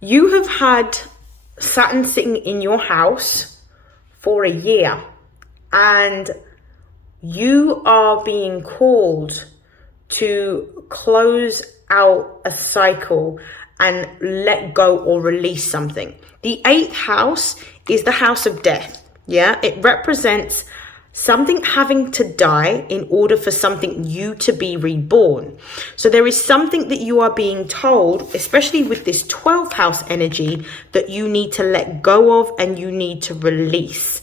You have had Saturn sitting in your house for a year, and you are being called to close out a cycle and let go or release something. The 8th house is the house of death. Yeah, it represents something having to die in order for something new to be reborn. So there is something that you are being told, especially with this 12th house energy, that you need to let go of and you need to release.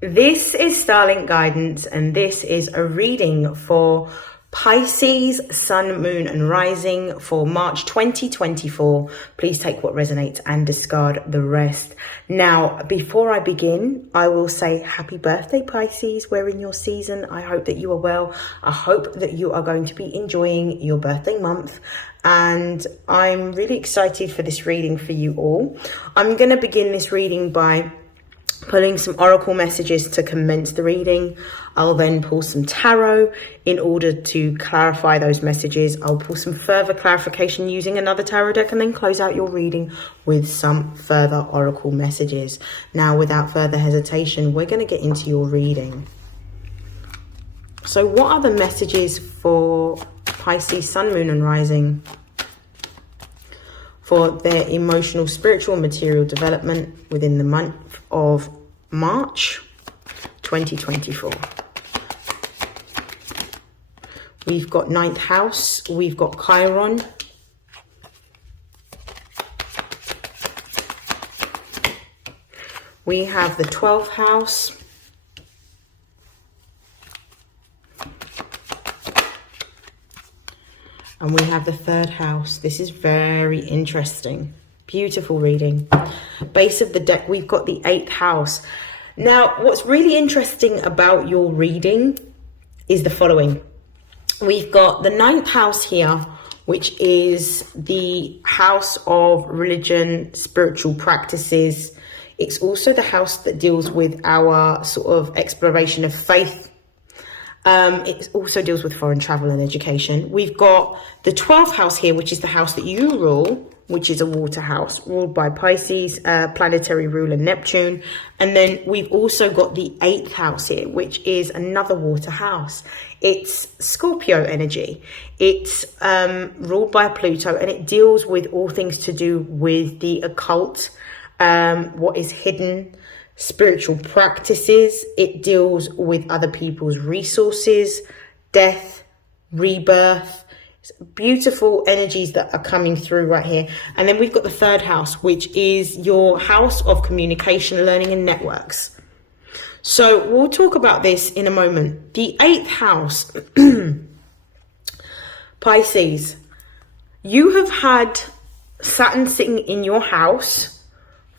This is StarLink guidance, and this is a reading for Pisces, Sun, Moon and Rising for March 2024. Please take what resonates and discard the rest. Now, before I begin, I will say happy birthday, Pisces. We're in your season. I hope that you are well. I hope that you are going to be enjoying your birthday month. And I'm really excited for this reading for you all. I'm going to begin this reading by pulling some oracle messages to commence the reading. I'll then pull some tarot in order to clarify those messages. I'll pull some further clarification using another tarot deck and then close out your reading with some further oracle messages. Now, without further hesitation, we're going to get into your reading. So what are the messages for Pisces, Sun, Moon and Rising for their emotional, spiritual, material development within the month of March 2024. We've got 9th house, we've got Chiron, we have the 12th house, and we have the 3rd house. This is very interesting. Beautiful reading. Base of the deck, we've got the 8th house. Now, what's really interesting about your reading is the following. We've got the 9th house here, which is the house of religion, spiritual practices. It's also the house that deals with our sort of exploration of faith. It also deals with foreign travel and education. We've got the 12th house here, which is the house that you rule, which is a water house ruled by Pisces, planetary ruler Neptune. And then we've also got the 8th house here, which is another water house. It's Scorpio energy. It's ruled by Pluto, and it deals with all things to do with the occult, what is hidden, spiritual practices. It deals with other people's resources, death, rebirth. Beautiful energies that are coming through right here. And then we've got the 3rd house, which is your house of communication, learning and networks. So we'll talk about this in a moment. The 8th house, Pisces, you have had Saturn sitting in your house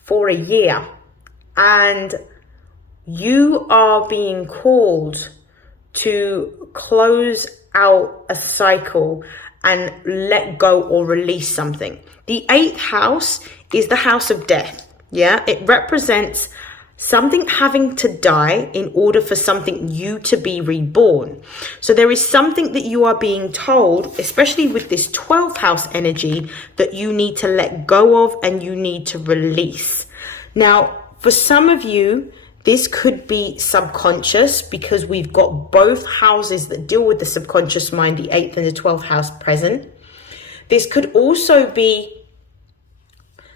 for a year, and you are being called to close out a cycle and let go or release something. The 8th house is the house of death. Yeah, it represents something having to die in order for something new to be reborn. So there is something that you are being told, especially with this 12th house energy, that you need to let go of and you need to release. Now, for some of you, this could be subconscious because we've got both houses that deal with the subconscious mind, the 8th and the 12th house present. This could also be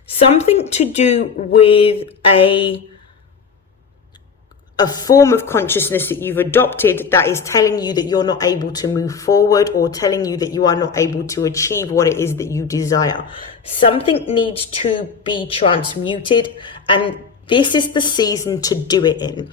something to do with a form of consciousness that you've adopted that is telling you that you're not able to move forward, or telling you that you are not able to achieve what it is that you desire. Something needs to be transmuted, and this is the season to do it in.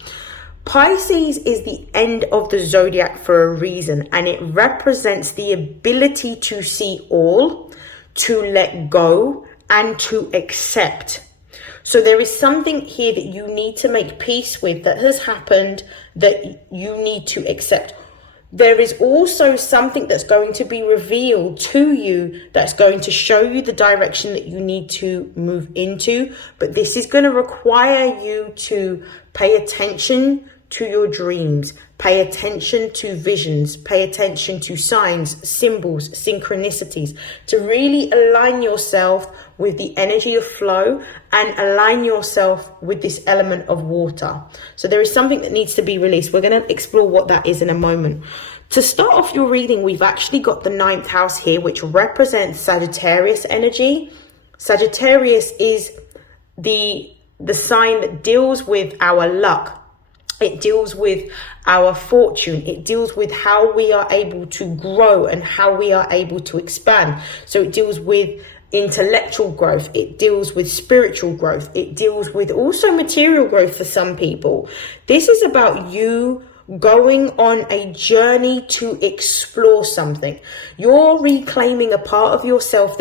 Pisces is the end of the zodiac for a reason, and it represents the ability to see all, to let go, and to accept. So there is something here that you need to make peace with that has happened, that you need to accept. There is also something that's going to be revealed to you that's going to show you the direction that you need to move into. But this is going to require you to pay attention to your dreams. Pay attention to visions. Pay attention to signs, symbols, synchronicities, to really align yourself with the energy of flow and align yourself with this element of water. So there is something that needs to be released. We're going to explore what that is in a moment. To start off your reading, we've actually got the 9th house here, which represents Sagittarius energy. Sagittarius is the sign that deals with our luck. It deals with our fortune. It deals with how we are able to grow and how we are able to expand. So it deals with intellectual growth. It deals with spiritual growth. It deals with also material growth for some people. This is about you going on a journey to explore something. You're reclaiming a part of yourself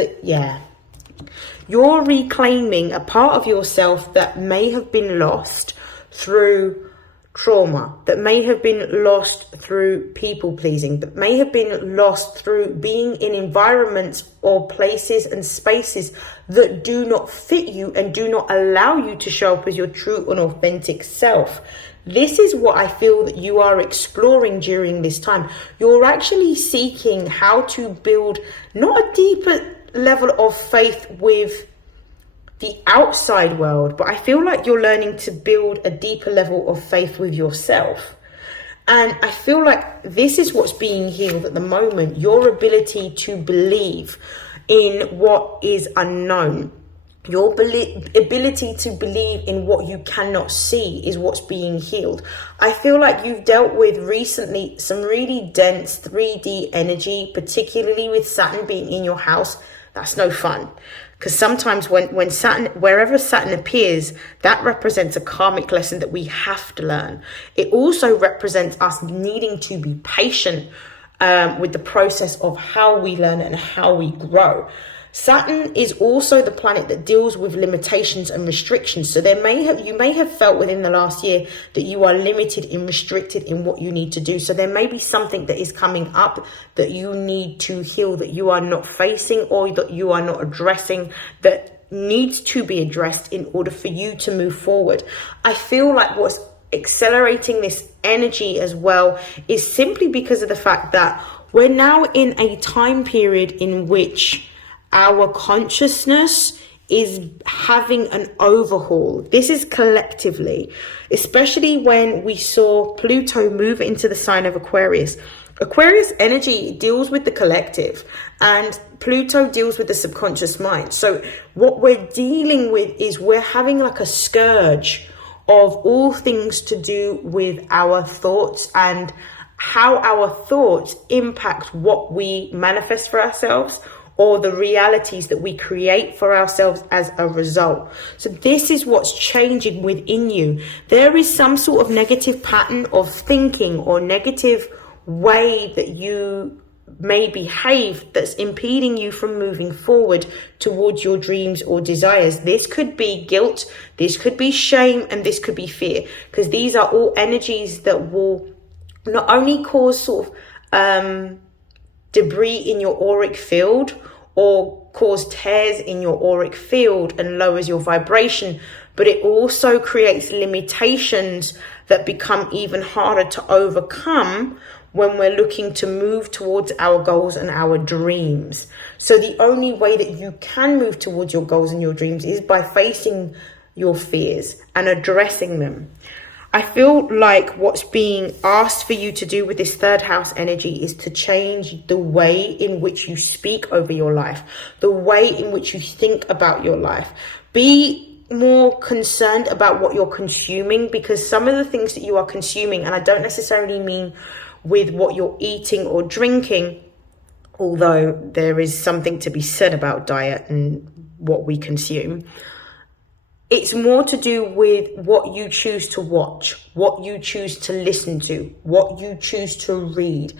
you're reclaiming a part of yourself that may have been lost through trauma, that may have been lost through people pleasing, that may have been lost through being in environments or places and spaces that do not fit you and do not allow you to show up as your true and authentic self. This is what I feel that you are exploring during this time. You're actually seeking how to build not a deeper level of faith with the outside world, but I feel like you're learning to build a deeper level of faith with yourself. And I feel like this is what's being healed at the moment. Your ability to believe in what is unknown. Your ability to believe in what you cannot see is what's being healed. I feel like you've dealt with recently some really dense 3D energy, particularly with Saturn being in your house. That's no fun. Because sometimes when Saturn, wherever Saturn appears, that represents a karmic lesson that we have to learn. It also represents us needing to be patient with the process of how we learn and how we grow. Saturn is also the planet that deals with limitations and restrictions. So you may have felt within the last year that you are limited and restricted in what you need to do. So there may be something that is coming up that you need to heal, that you are not facing or that you are not addressing, that needs to be addressed in order for you to move forward. I feel like what's accelerating this energy as well is simply because of the fact that we're now in a time period in which our consciousness is having an overhaul. This is collectively, especially when we saw Pluto move into the sign of Aquarius. Aquarius energy deals with the collective and Pluto deals with the subconscious mind. So what we're dealing with is we're having like a scourge of all things to do with our thoughts and how our thoughts impact what we manifest for ourselves, or the realities that we create for ourselves as a result. So this is what's changing within you. There is some sort of negative pattern of thinking or negative way that you may behave that's impeding you from moving forward towards your dreams or desires. This could be guilt, this could be shame, and this could be fear, because these are all energies that will not only cause sort of debris in your auric field or cause tears in your auric field and lowers your vibration, but it also creates limitations that become even harder to overcome when we're looking to move towards our goals and our dreams. So the only way that you can move towards your goals and your dreams is by facing your fears and addressing them. I feel like what's being asked for you to do with this 3rd house energy is to change the way in which you speak over your life, the way in which you think about your life. Be more concerned about what you're consuming, because some of the things that you are consuming, and I don't necessarily mean with what you're eating or drinking, although there is something to be said about diet and what we consume. It's more to do with what you choose to watch, what you choose to listen to, what you choose to read.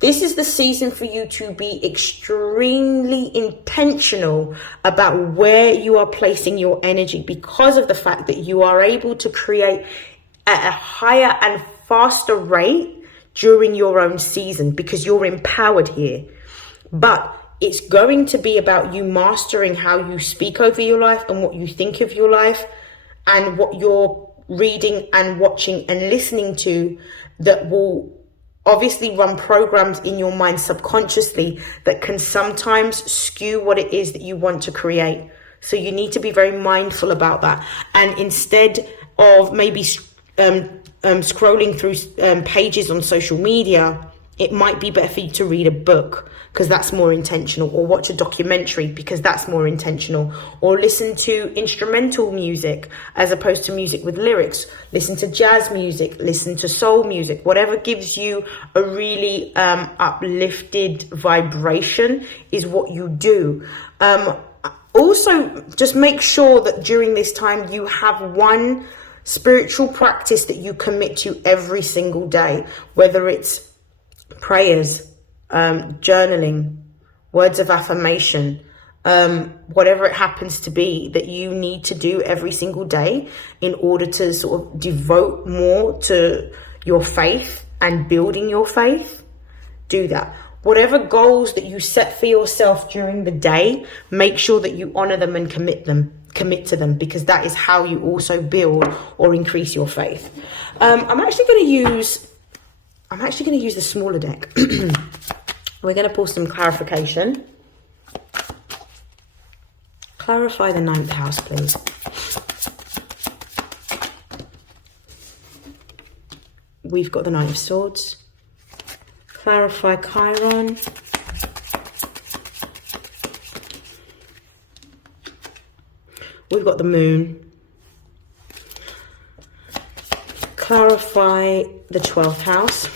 This is the season for you to be extremely intentional about where you are placing your energy, because of the fact that you are able to create at a higher and faster rate during your own season, because you're empowered here. But it's going to be about you mastering how you speak over your life and what you think of your life and what your reading and watching and listening to that will obviously run programs in your mind subconsciously that can sometimes skew what it is that you want to create. So you need to be very mindful about that. And instead of maybe scrolling through pages on social media, it might be better for you to read a book, because that's more intentional, or watch a documentary because that's more intentional, or listen to instrumental music as opposed to music with lyrics. Listen to jazz music, listen to soul music, whatever gives you a really uplifted vibration is what you do. Also, just make sure that during this time you have one spiritual practice that you commit to every single day, whether it's prayers, journaling, words of affirmation, whatever it happens to be that you need to do every single day in order to sort of devote more to your faith and building your faith. Do that. Whatever goals that you set for yourself during the day, make sure that you honor them and commit to them, because that is how you also build or increase your faith. I'm actually going to use the smaller deck. We're going to pull some clarification. Clarify the 9th house, please. We've got the Knight of Swords. Clarify Chiron. We've got the Moon. Clarify the 12th house.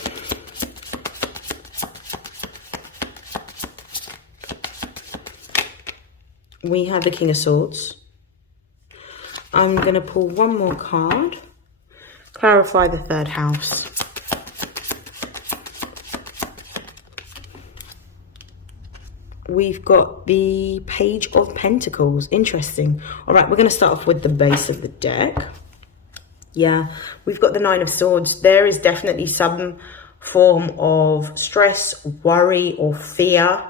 We have the King of Swords. I'm going to pull one more card. Clarify the 3rd house. We've got the Page of Pentacles. Interesting. All right, we're going to start off with the base of the deck. Yeah, we've got the 9 of Swords. There is definitely some form of stress, worry, or fear.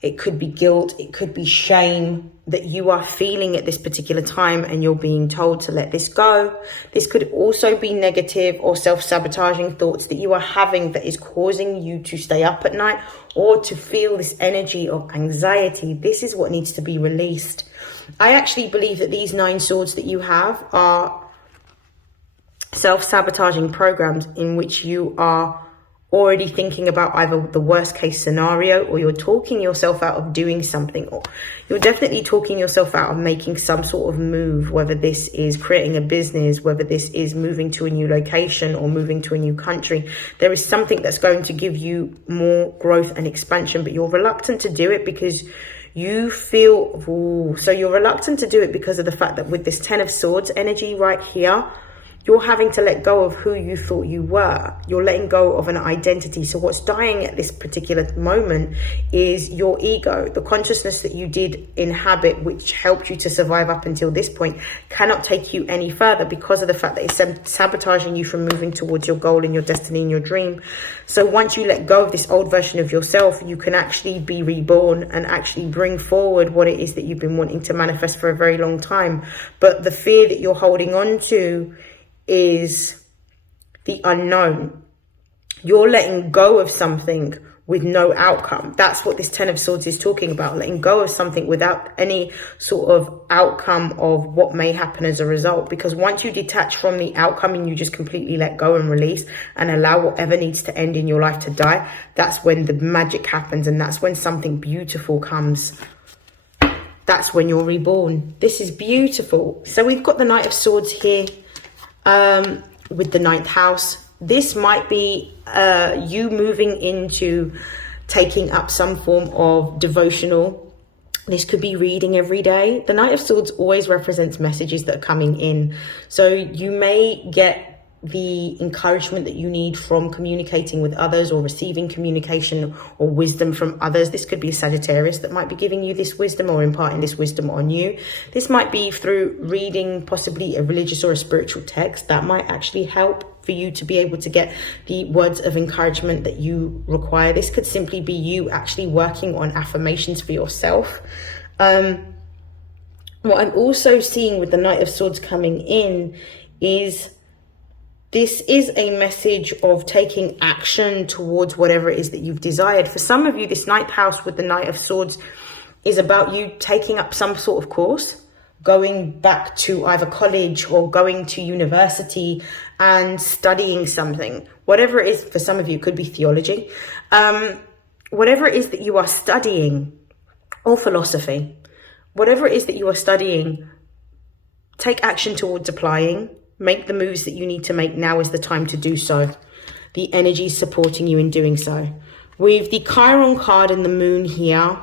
It could be guilt, it could be shame that you are feeling at this particular time, and you're being told to let this go. This could also be negative or self-sabotaging thoughts that you are having that is causing you to stay up at night or to feel this energy of anxiety. This is what needs to be released. I actually believe that these 9 swords that you have are self-sabotaging programs in which you are already thinking about either the worst case scenario, or you're talking yourself out of doing something, or you're definitely talking yourself out of making some sort of move, whether this is creating a business, whether this is moving to a new location or moving to a new country. There is something that's going to give you more growth and expansion, but you're reluctant to do it because you feel, so you're reluctant to do it because of the fact that with this 10 of Swords energy right here, you're having to let go of who you thought you were. You're letting go of an identity. So what's dying at this particular moment is your ego. The consciousness that you did inhabit, which helped you to survive up until this point, cannot take you any further because of the fact that it's sabotaging you from moving towards your goal and your destiny and your dream. So once you let go of this old version of yourself, you can actually be reborn and actually bring forward what it is that you've been wanting to manifest for a very long time. But the fear that you're holding on to is the unknown. You're letting go of something with no outcome. That's what this 10 of Swords is talking about, letting go of something without any sort of outcome of what may happen as a result. Because once you detach from the outcome and you just completely let go and release and allow whatever needs to end in your life to die, that's when the magic happens, and that's when something beautiful comes. That's when you're reborn. This is beautiful. So we've got the Knight of Swords here. With the 9th house, this might be you moving into taking up some form of devotional. This could be reading every day. The Knight of Swords always represents messages that are coming in. So you may get the encouragement that you need from communicating with others or receiving communication or wisdom from others. This could be a Sagittarius that might be giving you this wisdom or imparting this wisdom on you. This might be through reading possibly a religious or a spiritual text that might actually help for you to be able to get the words of encouragement that you require. This could simply be you actually working on affirmations for yourself. What I'm also seeing with the Knight of Swords coming in is this is a message of taking action towards whatever it is that you've desired. For some of you, this ninth house with the Knight of Swords is about you taking up some sort of course, going back to either college or going to university and studying something. Whatever it is, for some of you, it could be theology. Whatever it is that you are studying, or philosophy, whatever it is that you are studying, take action towards applying. Make the moves that you need to make. Now is the time to do so. The energy is supporting you in doing so. With the Chiron card and the moon here,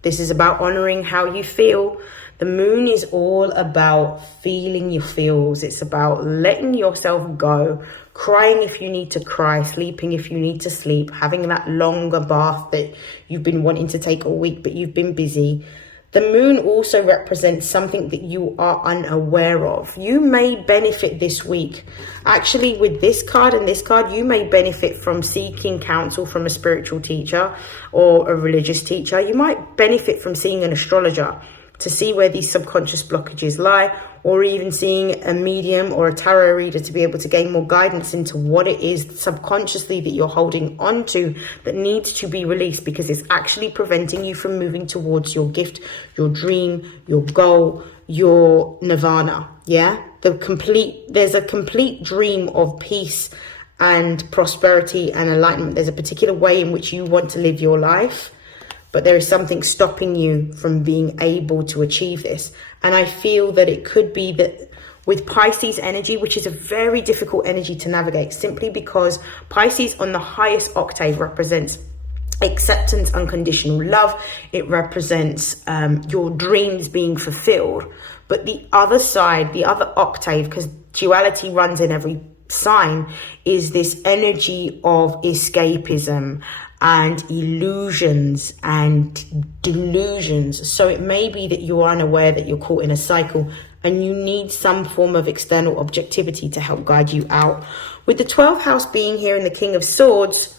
this is about honoring how you feel. The moon is all about feeling your feels. It's about letting yourself go, crying if you need to cry, sleeping if you need to sleep, having that longer bath that you've been wanting to take all week, but you've been busy. The moon also represents something that you are unaware of. You may benefit this week. Actually, with this card and this card, you may benefit from seeking counsel from a spiritual teacher or a religious teacher. You might benefit from seeing an astrologer to see where these subconscious blockages lie, or even seeing a medium or a tarot reader to be able to gain more guidance into what it is subconsciously that you're holding on to that needs to be released, because it's actually preventing you from moving towards your gift, your dream, your goal, your nirvana. Yeah, there's a complete dream of peace and prosperity and enlightenment. There's a particular way in which you want to live your life, but there is something stopping you from being able to achieve this. And I feel that it could be that with Pisces energy, which is a very difficult energy to navigate, simply because Pisces on the highest octave represents acceptance, unconditional love. It represents your dreams being fulfilled. But the other side, the other octave, because duality runs in every sign, is this energy of escapism and illusions and delusions. So it may be that you are unaware that you're caught in a cycle and you need some form of external objectivity to help guide you out. With the 12th house being here in the King of Swords,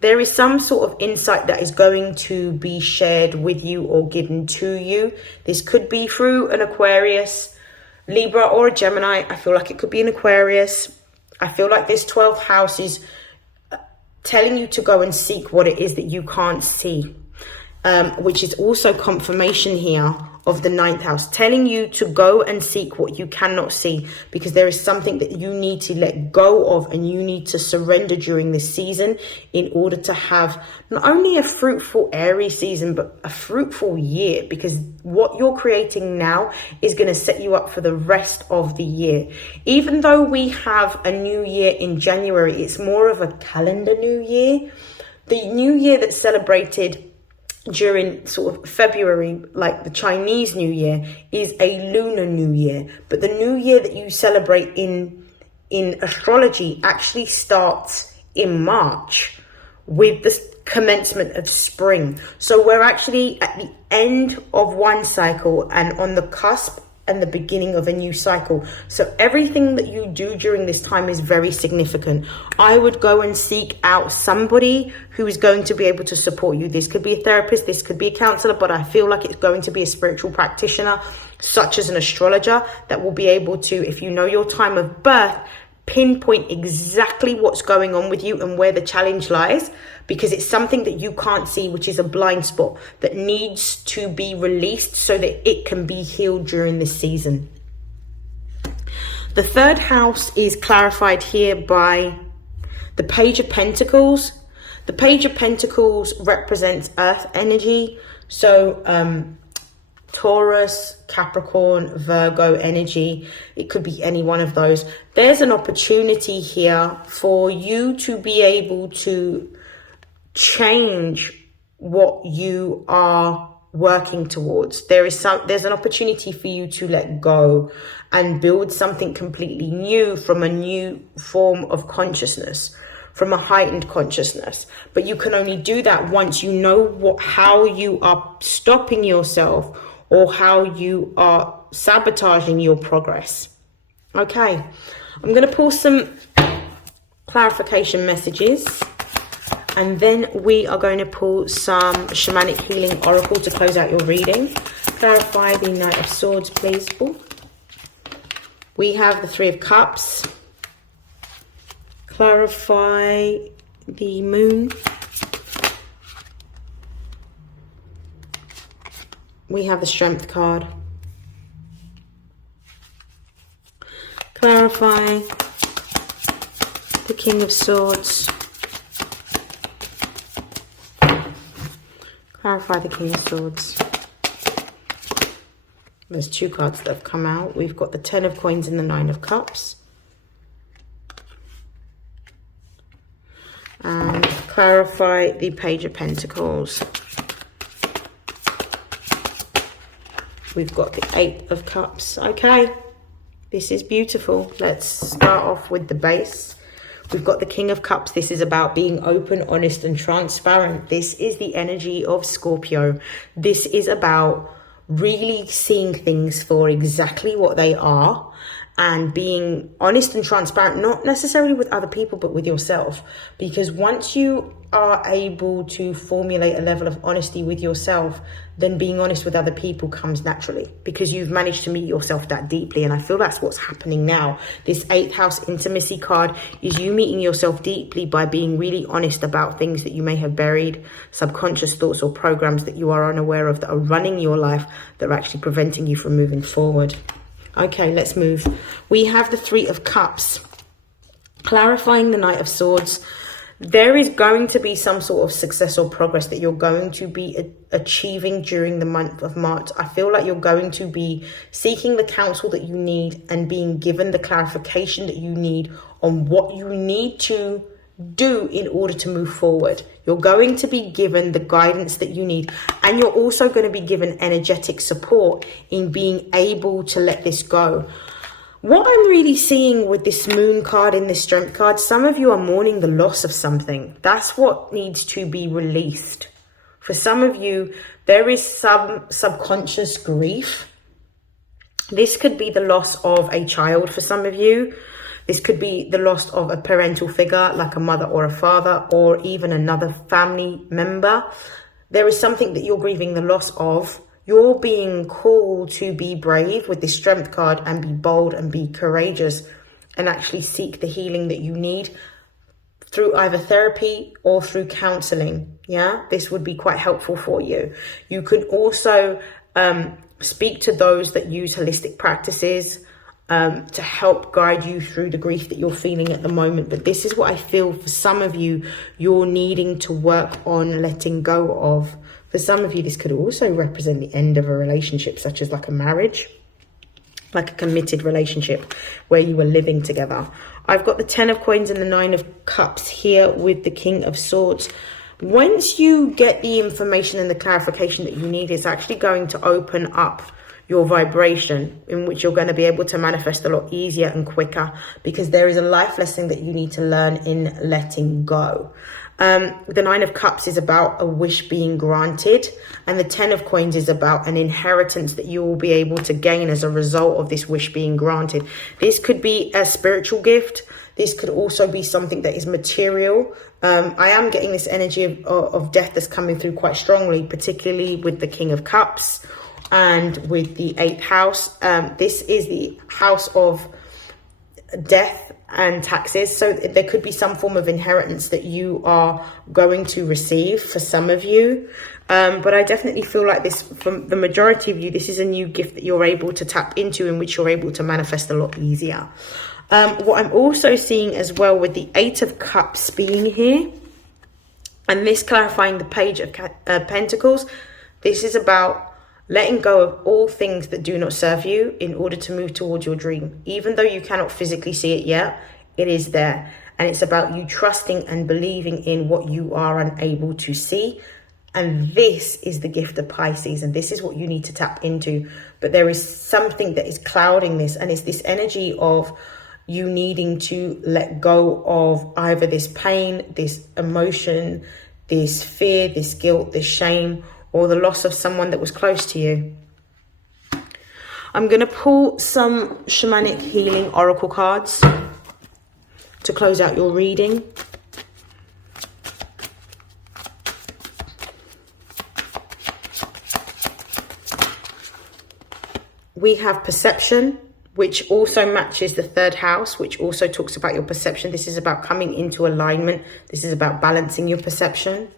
there is some sort of insight that is going to be shared with you or given to you. This could be through an Aquarius, Libra, or a Gemini. I feel like it could be an Aquarius. I feel like this 12th house is telling you to go and seek what it is that you can't see, which is also confirmation here of the 9th house, telling you to go and seek what you cannot see, because there is something that you need to let go of and you need to surrender during this season in order to have not only a fruitful Aries season, but a fruitful year, because what you're creating now is going to set you up for the rest of the year. Even though we have a new year in January, it's more of a calendar new year. The new year that's celebrated during sort of February, like the Chinese New Year, is a lunar new year. But the new year that you celebrate in astrology actually starts in March with the commencement of spring. So we're actually at the end of one cycle and on the cusp and the beginning of a new cycle. So everything that you do during this time is very significant. I would go and seek out somebody who is going to be able to support you. This could be a therapist, this could be a counselor, but I feel like it's going to be a spiritual practitioner, such as an astrologer, that will be able to, if you know your time of birth, pinpoint exactly what's going on with you and where the challenge lies, because it's something that you can't see, which is a blind spot that needs to be released so that it can be healed during this season. The 3rd house is clarified here by the Page of Pentacles. The Page of Pentacles represents earth energy. So Taurus, Capricorn, Virgo energy. It could be any one of those. There's an opportunity here for you to be able to change what you are working towards. There's an opportunity for you to let go and build something completely new from a new form of consciousness, from a heightened consciousness. But you can only do that once you know how you are stopping yourself or how you are sabotaging your progress. Okay, I'm going to pull some clarification messages, and then we are going to pull some shamanic healing oracle to close out your reading. Clarify the Knight of Swords, please. Ooh. We have the Three of Cups. Clarify the Moon. We have the Strength card. Clarify the King of Swords. Clarify the King of Swords. There's two cards that have come out. We've got the Ten of Coins and the Nine of Cups. And clarify the Page of Pentacles. We've got the Eight of Cups. Okay, this is beautiful. Let's start off with the base. We've got the King of Cups. This is about being open, honest, and transparent. This is the energy of Scorpio. This is about really seeing things for exactly what they are and being honest and transparent, not necessarily with other people, but with yourself. Because once you are able to formulate a level of honesty with yourself, then being honest with other people comes naturally, because you've managed to meet yourself that deeply. And I feel that's what's happening now. This 8th house intimacy card is you meeting yourself deeply by being really honest about things that you may have buried, subconscious thoughts or programs that you are unaware of that are running your life, that are actually preventing you from moving forward. Okay, let's move. We have the Three of Cups, clarifying the Knight of Swords. There is going to be some sort of success or progress that you're going to be achieving during the month of March. I feel like you're going to be seeking the counsel that you need and being given the clarification that you need on what you need to do in order to move forward. You're going to be given the guidance that you need, and you're also going to be given energetic support in being able to let this go. What I'm really seeing with this Moon card and this Strength card, some of you are mourning the loss of something. That's what needs to be released. For some of you, there is some subconscious grief. This could be the loss of a child for some of you. This could be the loss of a parental figure, like a mother or a father, or even another family member. There is something that you're grieving the loss of. You're being called to be brave with this Strength card and be bold and be courageous and actually seek the healing that you need through either therapy or through counseling. Yeah, this would be quite helpful for you. You could also speak to those that use holistic practices to help guide you through the grief that you're feeling at the moment. But this is what I feel for some of you, you're needing to work on letting go of. For some of you, this could also represent the end of a relationship, such as like a marriage, like a committed relationship where you were living together. I've got the 10 of Coins and the 9 of Cups here with the King of Swords. Once you get the information and the clarification that you need, it's actually going to open up your vibration, in which you're going to be able to manifest a lot easier and quicker, because there is a life lesson that you need to learn in letting go. The 9 of Cups is about a wish being granted, and the 10 of Coins is about an inheritance that you will be able to gain as a result of this wish being granted. This could be a spiritual gift. This could also be something that is material. I am getting this energy of death that's coming through quite strongly, particularly with the King of Cups and with the 8th house. This is the house of death and taxes, so there could be some form of inheritance that you are going to receive for some of you, but I definitely feel like this, from the majority of you, this is a new gift that you're able to tap into, in which you're able to manifest a lot easier. What I'm also seeing as well with the 8 of Cups being here, and this clarifying the Page of Pentacles, this is about letting go of all things that do not serve you in order to move towards your dream. Even though you cannot physically see it yet, it is there. And it's about you trusting and believing in what you are unable to see. And this is the gift of Pisces. And this is what you need to tap into. But there is something that is clouding this. And it's this energy of you needing to let go of either this pain, this emotion, this fear, this guilt, this shame, or the loss of someone that was close to you. I'm going to pull some shamanic healing oracle cards to close out your reading. We have Perception, which also matches the third house, which also talks about your perception. This is about coming into alignment. This is about balancing your perception.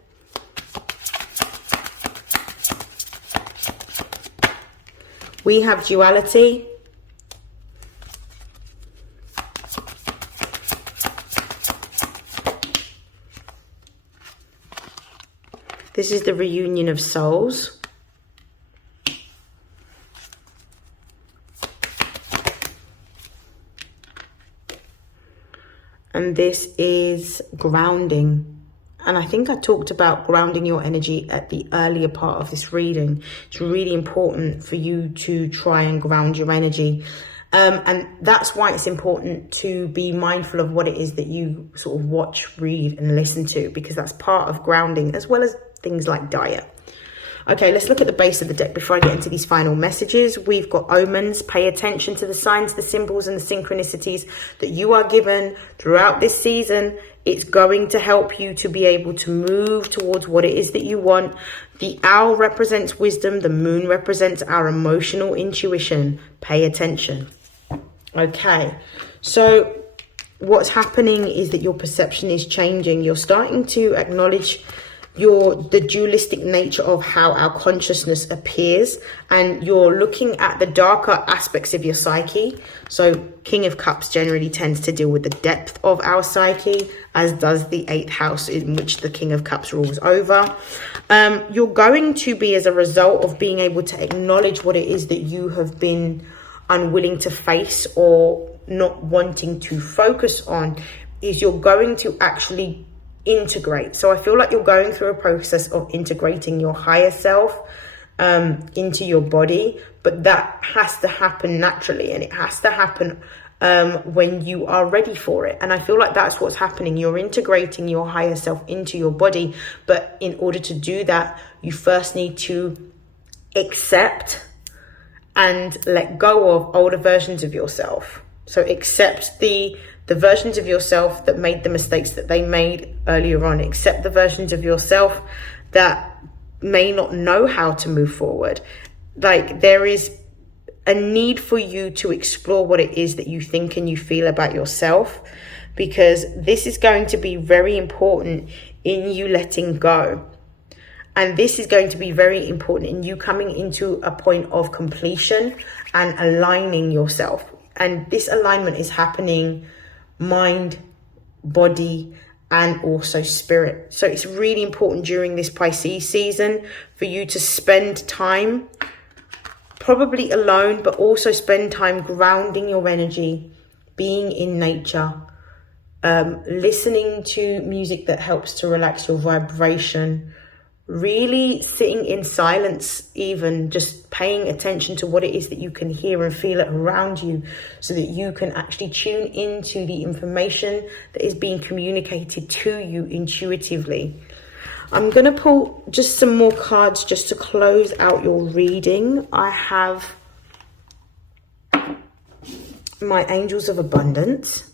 We have duality. This is the reunion of souls. And this is grounding. And I think I talked about grounding your energy at the earlier part of this reading. It's really important for you to try and ground your energy. And that's why it's important to be mindful of what it is that you sort of watch, read and listen to, because that's part of grounding, as well as things like diet. Okay, let's look at the base of the deck before I get into these final messages. We've got omens. Pay attention to the signs, the symbols and the synchronicities that you are given throughout this season. It's going to help you to be able to move towards what it is that you want. The owl represents wisdom. The moon represents our emotional intuition. Pay attention. Okay, so what's happening is that your perception is changing. You're starting to acknowledge the dualistic nature of how our consciousness appears, and you're looking at the darker aspects of your psyche. So King of Cups generally tends to deal with the depth of our psyche, as does the 8th house, in which the King of Cups rules over. You're going to be, as a result of being able to acknowledge what it is that you have been unwilling to face or not wanting to focus on, is you're going to actually integrate. So I feel like you're going through a process of integrating your higher self into your body, but that has to happen naturally, and it has to happen when you are ready for it. And I feel like that's what's happening. You're integrating your higher self into your body, but in order to do that, you first need to accept and let go of older versions of yourself. So accept the versions of yourself that made the mistakes that they made earlier on. Accept the versions of yourself that may not know how to move forward. Like, there is a need for you to explore what it is that you think and you feel about yourself, because this is going to be very important in you letting go. And this is going to be very important in you coming into a point of completion and aligning yourself. And this alignment is happening mind, body, and also spirit. So it's really important during this Pisces season for you to spend time, probably alone, but also spend time grounding your energy, being in nature, listening to music that helps to relax your vibration, really sitting in silence, even just paying attention to what it is that you can hear and feel around you, so that you can actually tune into the information that is being communicated to you intuitively. I'm going to pull just some more cards just to close out your reading. I have my Angels of Abundance,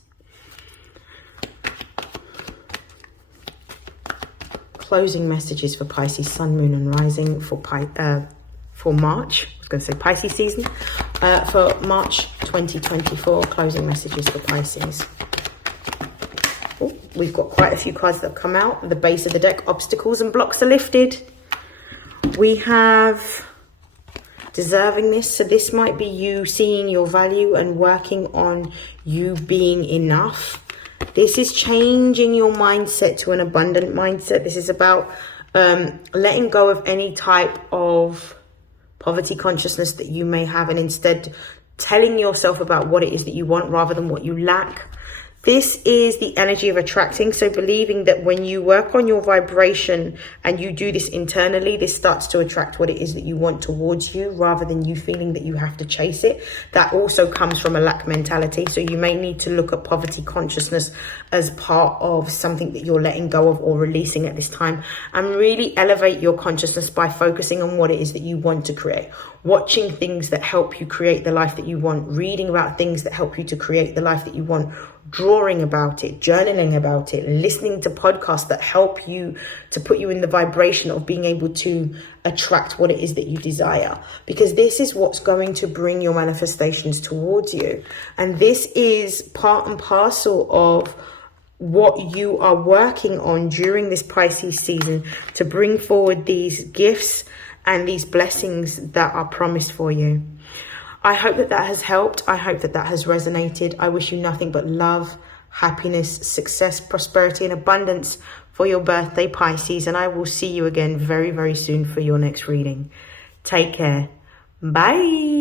closing messages for Pisces, Sun, Moon and Rising for March. I was going to say Pisces season. For March 2024, closing messages for Pisces. Oh, we've got quite a few cards that have come out. At the base of the deck, obstacles and blocks are lifted. We have deserving this. So this might be you seeing your value and working on you being enough. This is changing your mindset to an abundant mindset. This is about letting go of any type of poverty consciousness that you may have, and instead telling yourself about what it is that you want rather than what you lack. This is the energy of attracting. So believing that when you work on your vibration and you do this internally, this starts to attract what it is that you want towards you, rather than you feeling that you have to chase it. That also comes from a lack mentality. So you may need to look at poverty consciousness as part of something that you're letting go of or releasing at this time, and really elevate your consciousness by focusing on what it is that you want to create. Watching things that help you create the life that you want, reading about things that help you to create the life that you want, drawing about it, journaling about it, listening to podcasts that help you to put you in the vibration of being able to attract what it is that you desire. Because this is what's going to bring your manifestations towards you. And this is part and parcel of what you are working on during this Pisces season to bring forward these gifts and these blessings that are promised for you. I hope that that has helped. I hope that that has resonated. I wish you nothing but love, happiness, success, prosperity, and abundance for your birthday, Pisces. And I will see you again very, very soon for your next reading. Take care. Bye.